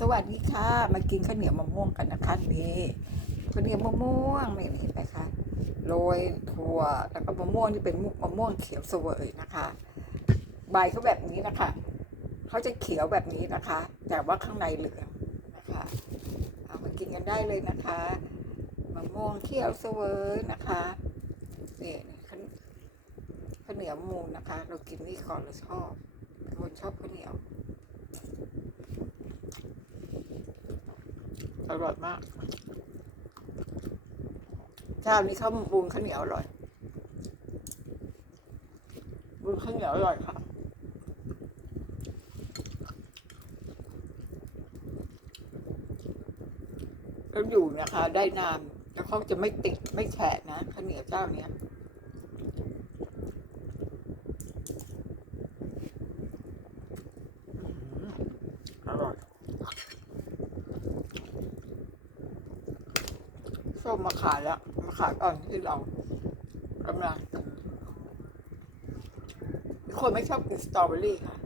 สวัสดีค่ะ มากินข้าวเหนียวมะม่วงกันนะคะนี่ข้าวเหนียวมะม่วงนี่เห็นไหมคะโรยถั่วแล้วก็มะม่วงที่เป็นมะม่วงเขียวเสวยนะคะ ใบเขาแบบนี้นะคะเขาจะเขียวแบบนี้นะคะ แต่ว่าข้างในเหลืองนะคะเอามากินกันได้เลยนะคะมะม่วงเขียวเสวยนะคะนี่ข้าวข้าวเหนียวมูนนะคะ เรากินนี่ก่อนเราชอบเป็นคนชอบข้าวเหนียว อร่อยมากเจ้านี้ข้าวบุญข้าวเหนียวอร่อย บุญข้าวเหนียวอร่อยค่ะแล้วอยู่นะคะ ได้นานแล้วเขาจะไม่ติดไม่แฉะนะข้าวเหนียวเจ้าเนี้ยอื้อหืออร่อย ส้มมาขายแล้วมาขายก่อนที่เรากำลังคนไม่ชอบกินสตรอเบอรี่ค่ะ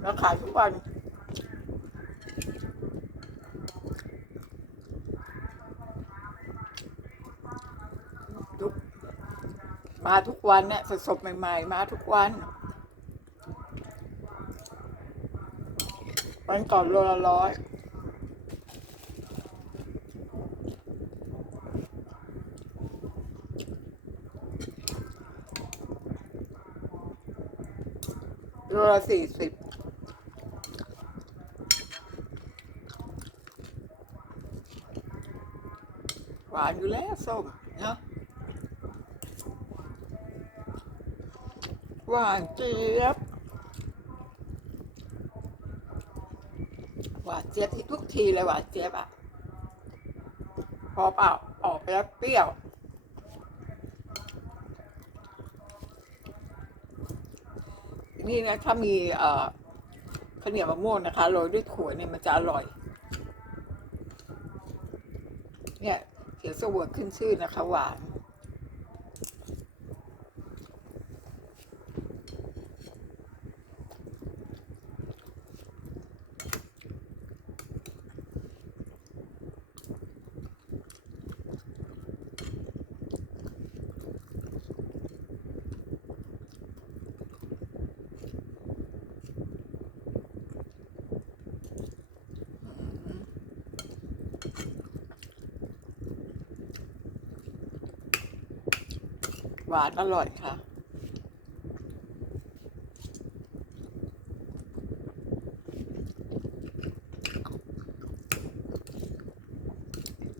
เราขายทุกวันทุกมาทุกวันเนี่ยสดๆใหม่ ๆ มาทุกวัน วันก่อนโลละร้อย ลละสี่สิบหวานอยู่แล้วส้มเนาะหวานเจี๊ยบหวานเจี๊ยบที่ทุกทีเลยหวานเจี๊ยบอะพอเปล่าออกไปแล้วเปรี้ยว นี่นะถ้ามีเอ่อข้าวเหนียวมะม่วงนะคะโรยด้วยถั่วเนี่ยมันจะอร่อย เนี่ยเขียวสวดขึ้นชื่อนะคะหวาน หวานอร่อยค่ะ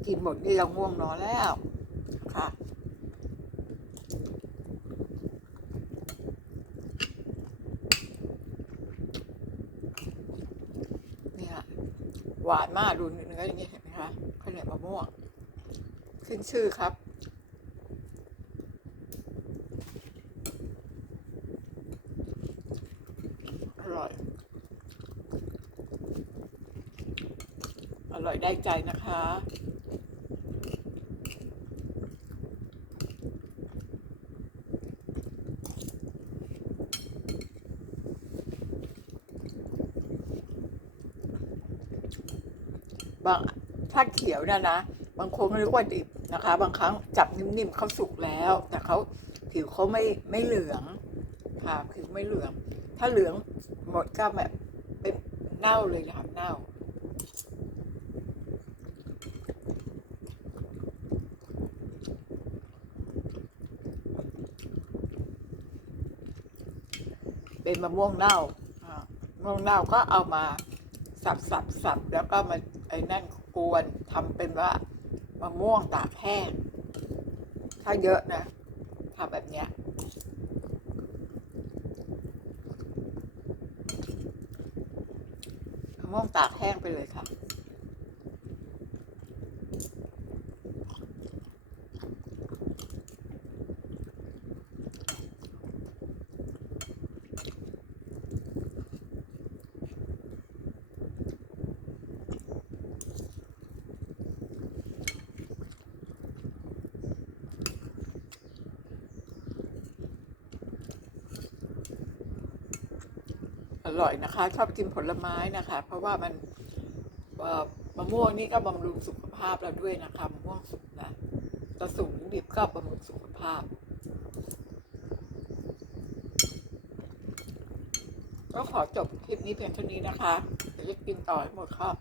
กินหมดนี่เราง่วงนอนแล้วค่ะเนี่ยหวานมากดูเนื้ออย่างนี้เห็ นไหมคะข้าวเหนียวมะม่วงขึ้นชื่อครับ อร่อย อร่อยได้ใจนะคะบางาเขียวเนี่ยนะ บางคนก็นึกว่าดิบนะคะ บางครั้งจับนิ่มๆเขาสุกแล้ว แต่เขาผิวเขาไม่ไม่เหลืองค่ะผิวไม่เหลือง ถ้าเหลืองหมดก็แบบเป็นเน่าเลยนะคะเน่าเป็นมะม่วงเน่าอ่ามะม่วงเน่าก็เอามาสับสับสับแล้วก็มาไอ้นั่น กวนทำเป็นว่ามะม่วงตากแห้ง ถ้าเยอะนะทำแบบเนี้ยมะม่วงตากแห้งไปเลยค่ะ อร่อยนะคะ ชอบกินผลไม้นะคะ เพราะว่ามันมะม่วงนี่ก็บำรุงสุขภาพเราด้วยนะคะมะม่วงสุกนะจะสุกหรือดิบก็บำรุงสุขภาพ ก็ขอจบคลิปนี้เพียงเท่านี้นะคะเดี๋ยวจะกินต่อให้หมดครับ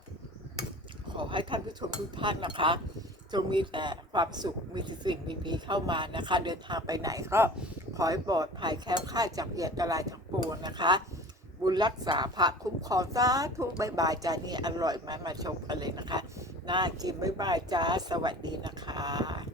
ขอให้ท่านผู้ชมทุกท่านนะคะจงมีแต่ความสุขมีสิ่งดีๆเข้ามานะคะ เดินทางไปไหนก็ขอให้ปลอดภัยแคล้วคลาดจากเหยียดอันตรายทั้งปวงนะคะ บุญรักษาพระคุ้มครองสาธุบายบายจ้านี่อร่อยไหมมาชมกันเลยนะคะ น่ากินบายบายจ้าสวัสดีนะคะ